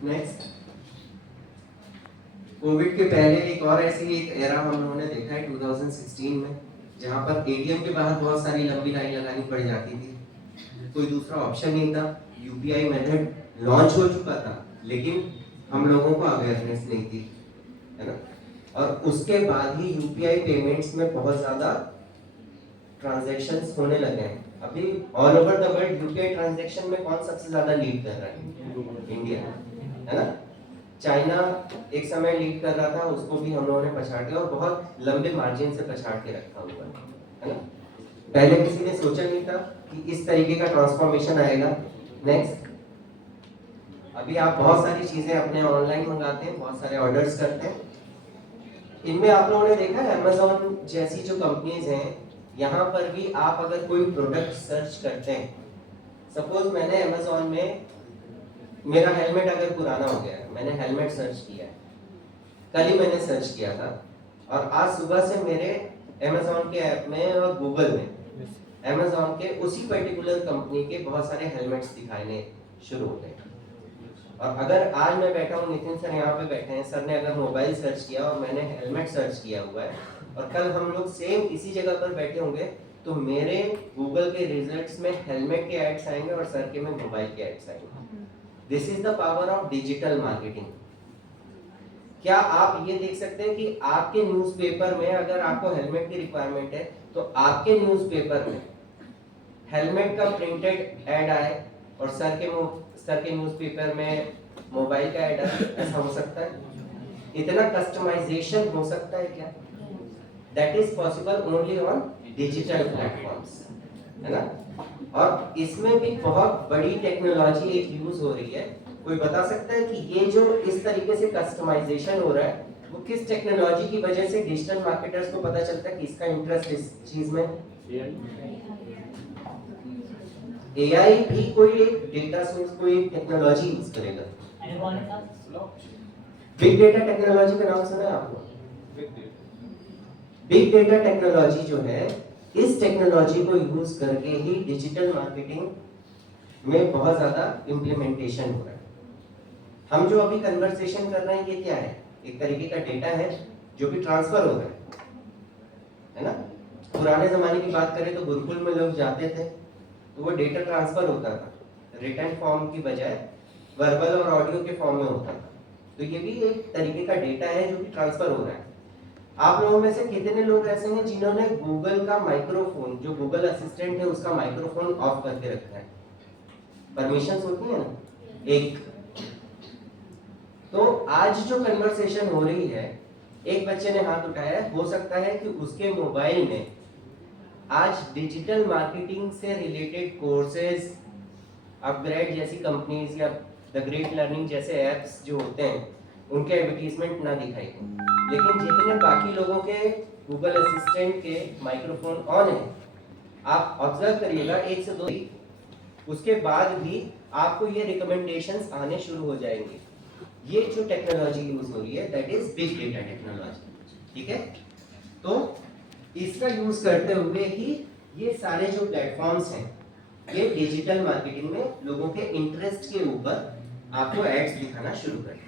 Next, Covid के पहले एक और ऐसी एक एरा हम लोगों ने देखा है 2016 में, जहां पर एटीएम के बाहर बहुत सारी लंबी लाइन लगानी पड़ जाती थी। कोई दूसरा ऑप्शन नहीं था। यूपीआई मेथड लॉन्च हो चुका था, लेकिन हम लोगों को अवेयरनेस नहीं थी, है ना। और उसके बाद ही यूपीआई पेमेंट्स में बहुत ज़्यादा ट्रांजैक्शंस होने लगे हैं। अभी all over the world UPI transaction में कौन सबसे ज़्यादा लीड कर रहा है? इंडिया, है ना। चाइना एक समय लीड कर रहा था, उसको भी हम लोगों ने पछाड़ दिया और बहुत लंबे मार्जिन से पछाड़ के रखा हुआ है ना। पहले किसी ने सोचा नहीं था कि इस तरीके का ट्रांसफॉर्मेशन आएगा। नेक्स्ट, अभी आप बहुत सारी चीजें अपने ऑनलाइन मंगाते हैं, बहुत सारे ऑर्डर्स करते हैं। इनमें आप लोगों ने देखा है अमेज़न जैसी जो कंपनीज हैं, यहाँ पर भी आप अगर कोई प्रोडक्ट सर्च करते हैं, सपोज मैंने अमेज़न में मेरा हेलमेट अगर पुराना हो गया है, मैंने हेलमेट सर्च किया है, कल ही मैंने सर्च किया था, और आज सुबह से मेरे अमेज़न के ऐप में और गूगल में अमेज़न के उसी पर्टिकुलर कंपनी के बहुत सारे हेलमेट्स दिखाने शुरू हो गए। और अगर आज मैं बैठा हूँ, नितिन सर यहाँ पे बैठे हैं, सर ने अगर मोबाइल सर्च किया और मैंने हेलमेट सर्च किया हुआ है, और कल हम लोग सेम इसी जगह पर बैठे होंगे, तो मेरे गूगल के रिजल्ट्स में हेलमेट के एड्स आएंगे और सर के में मोबाइल के एड्स आएंगे। This is the power of digital marketing. क्या आप ये देख सकते हैं कि आपके न्यूज़पेपर में अगर आपको हेलमेट की रिक्वायरमेंट है, तो आपके न्यूज़पेपर में हेलमेट का प्रिंटेड एड आए और सर के न्यूज़पेपर में मोबाइल का एड आए? ऐसा हो सकता है? इतना कस्टमाइजेशन हो सकता है क्या? That is possible only on digital platforms, है ना। और इसमें भी बहुत बड़ी टेक्नोलॉजी एक यूज हो रही है। कोई बता सकता है कि ये जो इस तरीके से कस्टमाइजेशन हो रहा है, वो किस टेक्नोलॉजी की वजह से डिजिटल मार्केटर्स को पता चलता है कि इसका इंटरेस्ट इस चीज में? एआई भी कोई एक डेटा सोर्स, कोई एक टेक्नोलॉजी यूज करेगा। बिग डेटा टेक्नोलॉजी का नाम सुना है आपको? बिग डेटा टेक्नोलॉजी जो है, इस टेक्नोलॉजी को यूज करके ही डिजिटल मार्केटिंग में बहुत ज्यादा इम्प्लीमेंटेशन हो रहा है। हम जो अभी कन्वर्सेशन कर रहे हैं, ये क्या है? एक तरीके का डेटा है जो कि ट्रांसफर हो रहा है ना। पुराने जमाने की बात करें तो गुरुकुल में लोग जाते थे, तो वो डेटा ट्रांसफर होता था, रिटन फॉर्म की बजाय वर्बल और ऑडियो के फॉर्म में होता था। तो ये भी एक तरीके का डेटा है जो कि ट्रांसफर हो रहा है। आप लोगों में से कितने लोग ऐसे हैं जिन्होंने गूगल का माइक्रोफोन, जो गूगल असिस्टेंट है, उसका माइक्रोफोन ऑफ करके रखा है? परमिशंस होती है ना एक। तो आज जो कन्वर्सेशन हो रही है, एक बच्चे ने हाथ उठाया है, हो सकता है कि उसके मोबाइल में आज डिजिटल मार्केटिंग से रिलेटेड कोर्सेज, अपग्रेड जैसी कंपनीज या द ग्रेट लर्निंग जैसे ऐप्स जो होते हैं, उनके एडवर्टीजमेंट ना दिखाई दे, लेकिन जितने बाकी लोगों के गूगल असिस्टेंट के माइक्रोफोन ऑन है, आप ऑब्जर्व करिएगा 1 से 2, उसके बाद भी आपको ये रिकमेंडेशंस आने शुरू हो जाएंगे। ये जो टेक्नोलॉजी यूज हो रही है, that is big data technology, ठीक है। तो इसका यूज करते हुए ही ये सारे जो प्लेटफॉर्म्स हैं, ये डिजिटल मार्केटिंग में लोगों के इंटरेस्ट के ऊपर आपको एड्स दिखाना शुरू करते हैं।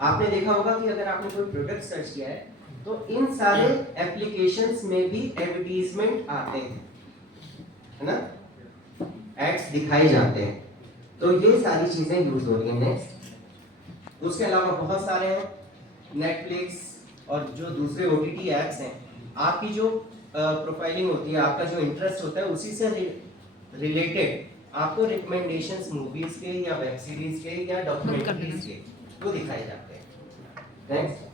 आपने देखा होगा कि अगर आपने कोई प्रोडक्ट सर्च किया है, तो इन सारे एप्लीकेशंस में भी एडवर्टीजमेंट आते हैं, है ना, एड्स दिखाए जाते हैं। तो ये सारी चीजें यूज हो रही हैं। नेक्स्ट, उसके अलावा बहुत सारे हैं, नेटफ्लिक्स और जो दूसरे ओटीटी एप्स हैं, आपकी जो प्रोफाइलिंग होती है, आपका जो इंटरेस्ट होता है, उसी से रिलेटेड आपको रिकमेंडेशंस मूवीज के या वेब सीरीज के या डॉक्यूमेंट्रीज के वो दिखाए जाते हैं। नेक्स्ट,